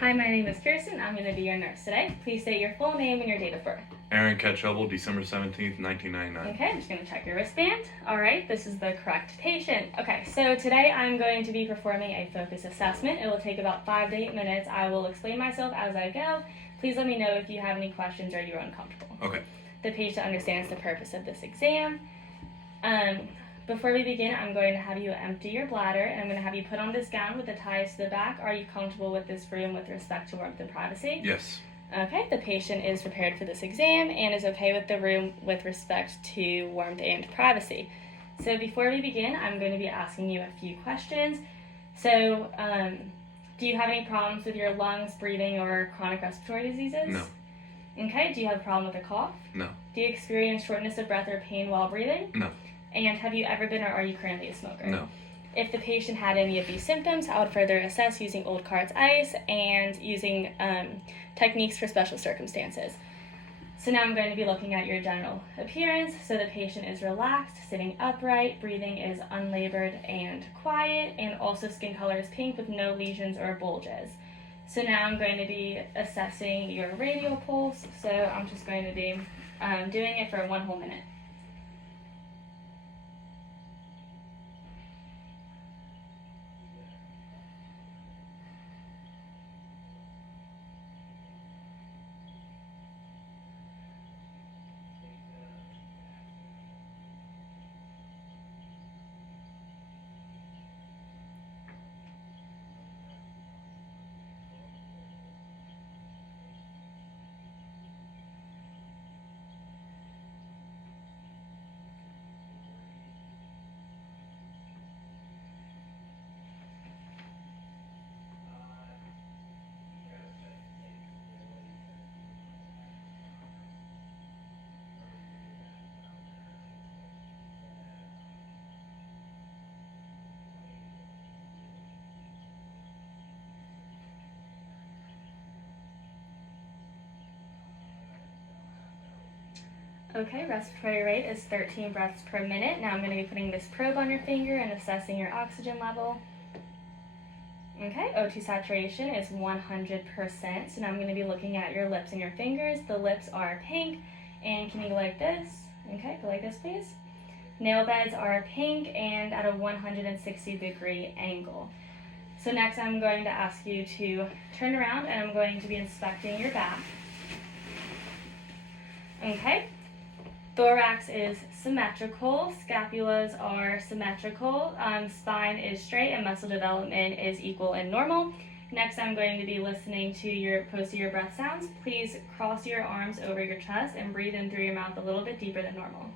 Hi, my name is Kirsten. I'm going to be your nurse today. Please state your full name and your date of birth. Aaron Ketchubble, December 17th, 1999. Okay, I'm just going to check your wristband. All right, this is the correct patient. Okay, so today I'm going to be performing a focus assessment. It will take about 5 to 8 minutes. I will explain myself as I go. Please let me know if you have any questions or you're uncomfortable. Okay. The patient understands the purpose of this exam. Before we begin, I'm going to have you empty your bladder, and I'm going to have you put on this gown with the ties to the back. Are you comfortable with this room with respect to warmth and privacy? Yes. Okay, the patient is prepared for this exam and is okay with the room with respect to warmth and privacy. So before we begin, I'm going to be asking you a few questions. So, do you have any problems with your lungs, breathing, or chronic respiratory diseases? No. Okay, do you have a problem with a cough? No. Do you experience shortness of breath or pain while breathing? No. And have you ever been or are you currently a smoker? No. If the patient had any of these symptoms, I would further assess using Old Cards Ice and using techniques for special circumstances. So now I'm going to be looking at your general appearance. So the patient is relaxed, sitting upright, breathing is unlabored and quiet, and also skin color is pink with no lesions or bulges. So now I'm going to be assessing your radial pulse. So I'm just going to be doing it for 1 whole minute. Okay, respiratory rate is 13 breaths per minute. Now I'm going to be putting this probe on your finger and assessing your oxygen level. Okay, O2 saturation is 100%. So now I'm going to be looking at your lips and your fingers. The lips are pink, and can you go like this? Okay, go like this, please. Nail beds are pink and at a 160-degree angle. So next I'm going to ask you to turn around, and I'm going to be inspecting your back. Okay. Thorax is symmetrical, scapulas are symmetrical, spine is straight, and muscle development is equal and normal. Next, I'm going to be listening to your posterior breath sounds. Please cross your arms over your chest and breathe in through your mouth a little bit deeper than normal.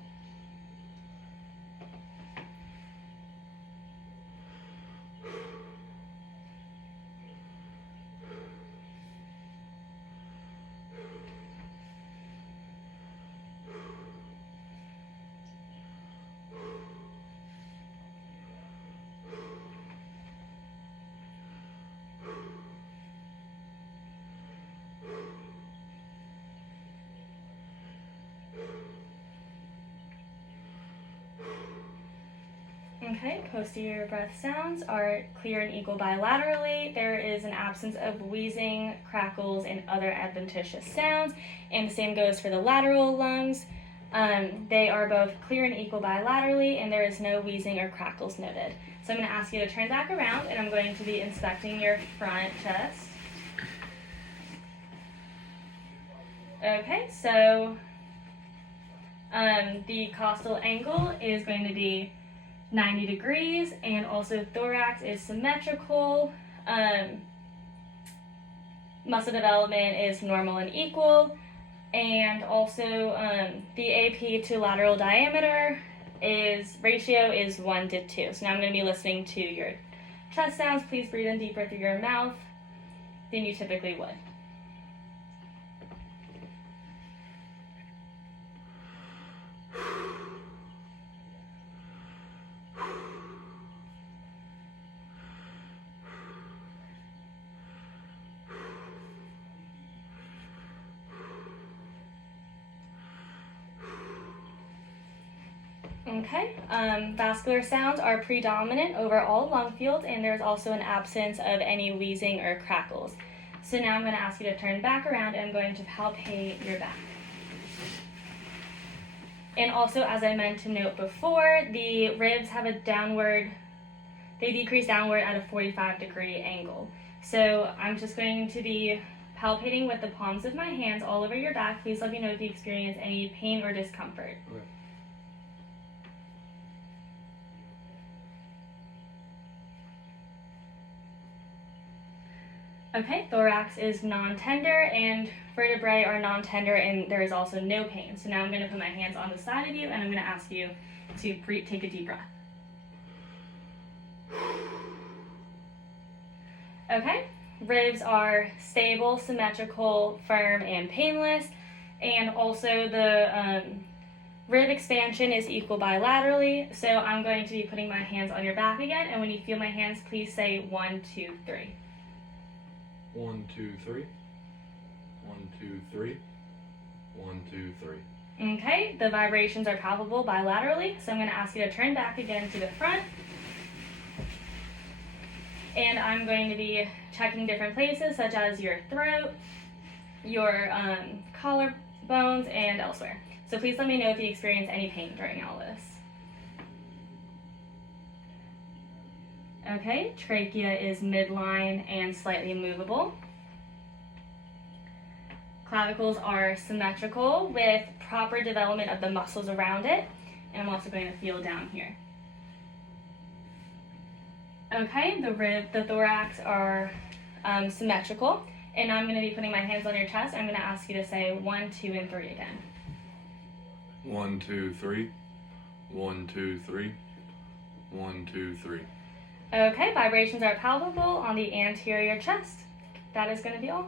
Okay, posterior breath sounds are clear and equal bilaterally. There is an absence of wheezing, crackles, and other adventitious sounds, and the same goes for the lateral lungs. They are both clear and equal bilaterally, and there is no wheezing or crackles noted. So I'm going to ask you to turn back around, and I'm going to be inspecting your front chest. Okay, so the costal angle is going to be 90 degrees, and also thorax is symmetrical. Muscle development is normal and equal, and also the AP to lateral diameter ratio is 1 to 2. So now I'm going to be listening to your chest sounds. Please breathe in deeper through your mouth than you typically would. Okay, vascular sounds are predominant over all lung fields, and there's also an absence of any wheezing or crackles. So now I'm going to ask you to turn back around and I'm going to palpate your back. And also, as I meant to note before, the ribs have a they decrease downward at a 45-degree angle. So I'm just going to be palpating with the palms of my hands all over your back. Please let me know if you experience any pain or discomfort. Okay, thorax is non-tender and vertebrae are non-tender and there is also no pain. So now I'm going to put my hands on the side of you and I'm going to ask you to take a deep breath. Okay, ribs are stable, symmetrical, firm, and painless. And also the rib expansion is equal bilaterally. So I'm going to be putting my hands on your back again. And when you feel my hands, please say 1, 2, 3. 1, 2, 3. 1, 2, 3. 1, 2, 3. Okay, the vibrations are palpable bilaterally. So I'm going to ask you to turn back again to the front. And I'm going to be checking different places such as your throat, your collarbones, and elsewhere. So please let me know if you experience any pain during all this. Okay, trachea is midline and slightly movable. Clavicles are symmetrical with proper development of the muscles around it. And I'm also going to feel down here. Okay, the thorax are symmetrical. And now I'm going to be putting my hands on your chest. I'm going to ask you to say 1, 2, and 3 again. 1, 2, 3. 1, 2, 3. 1, 2, 3. Okay, vibrations are palpable on the anterior chest. That is going to be all.